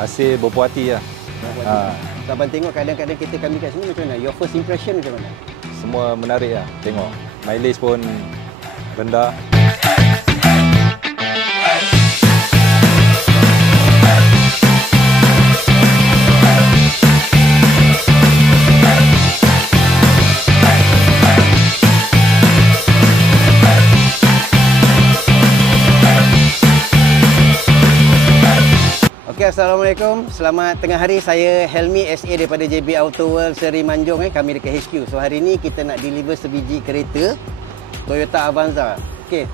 Hasil berpuas hati lah. So, abang tengok kadang-kadang kita kami kat sini macam mana? Your first impression macam mana? Semua menarik lah tengok. Mileage pun rendah. Okay, Assalamualaikum. Selamat tengah hari. Saya Helmi SA daripada JB Auto World Seri Manjung. Kami dekat HQ. So hari ni kita nak deliver sebiji kereta Toyota Avanza. Okay,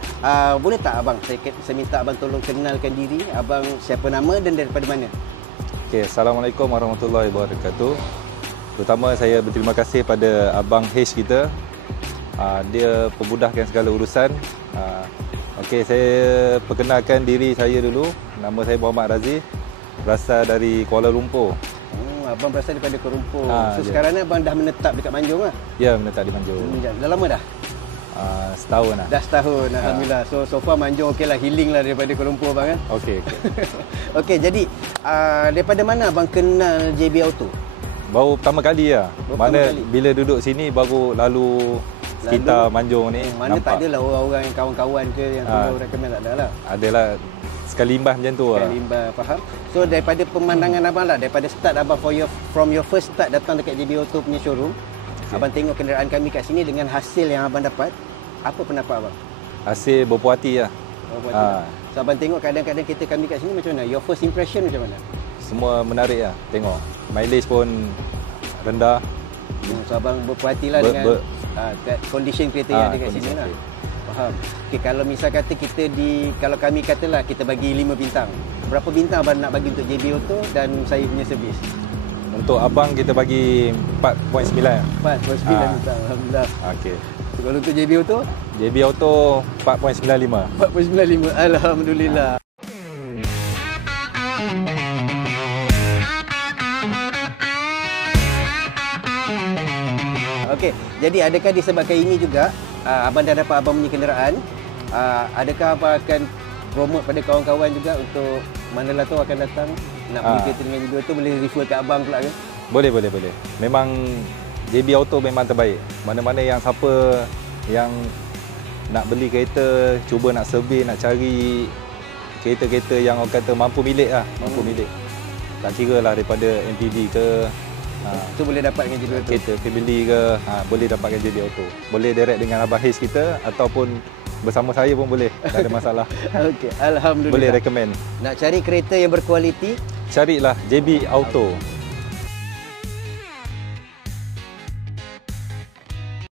boleh tak abang, saya minta abang tolong kenalkan diri. Abang siapa nama dan daripada mana? Okay, Assalamualaikum warahmatullahi wabarakatuh. Terutama saya berterima kasih pada Abang H kita. Dia pemudahkan segala urusan. Okay, saya perkenalkan diri saya dulu. Nama saya Muhammad Razi. Berasal dari Kuala Lumpur. Abang berasal daripada Kuala Lumpur. So ya. sekarang ni abang dah menetap dekat Manjung lah? Ya, menetap di Manjung. Dah lama dah? Setahun lah. Dah setahun, Alhamdulillah. So far Manjung okey lah, healing lah daripada Kuala Lumpur abang kan? Okey. Okey, jadi daripada mana abang kenal JB Auto? Baru pertama kali lah. Bila duduk sini baru lalu sekitar Manjung ni. Mana nampak. Tak adalah orang-orang yang kawan-kawan ke yang tolong recommend, tak ada lah? Adalah sekali limbah macam tu lah. Sekali limbah, faham. So daripada pemandangan abang lah, daripada start abang from your first start datang dekat JB Auto punya showroom, abang tengok kenderaan kami kat sini dengan hasil yang abang dapat, apa pendapat abang? Hasil berpuas hati lah. So abang tengok kadang-kadang kita kami kat sini macam mana? Your first impression macam mana? Semua menarik lah tengok. Mileage pun rendah. So abang berpuas hati lah dengan condition kereta yang ada kat sini lah. Faham. Okay, kalau misal kata kalau kami katalah kita bagi 5 bintang, berapa bintang abang nak bagi untuk JB Auto dan saya punya servis? Untuk abang kita bagi 4.9. 4.9 bintang, alhamdulillah. Okey. So, kalau untuk JB Auto? JB Auto 4.95. 4.95, alhamdulillah. Okey, jadi adakah disebabkan ini juga abang dah dapat abang punya kenderaan, adakah abang akan promote pada kawan-kawan juga untuk manalah tu akan datang nak beli kereta dengan JB Auto, boleh refer kat abang pula ke? Boleh. Memang JB Auto memang terbaik. Mana-mana yang siapa yang nak beli kereta, cuba nak survey, nak cari kereta-kereta yang orang kata mampu milik lah, mampu milik. Tak kira lah daripada MPV ke, tu boleh dapat dengan JB Auto. Kereta family ke, boleh dapatkan JB Auto. Boleh direct dengan Abang Haze kita ataupun bersama saya pun boleh, tak ada masalah. Okey, alhamdulillah. Boleh recommend. Nak cari kereta yang berkualiti, carilah JB Auto.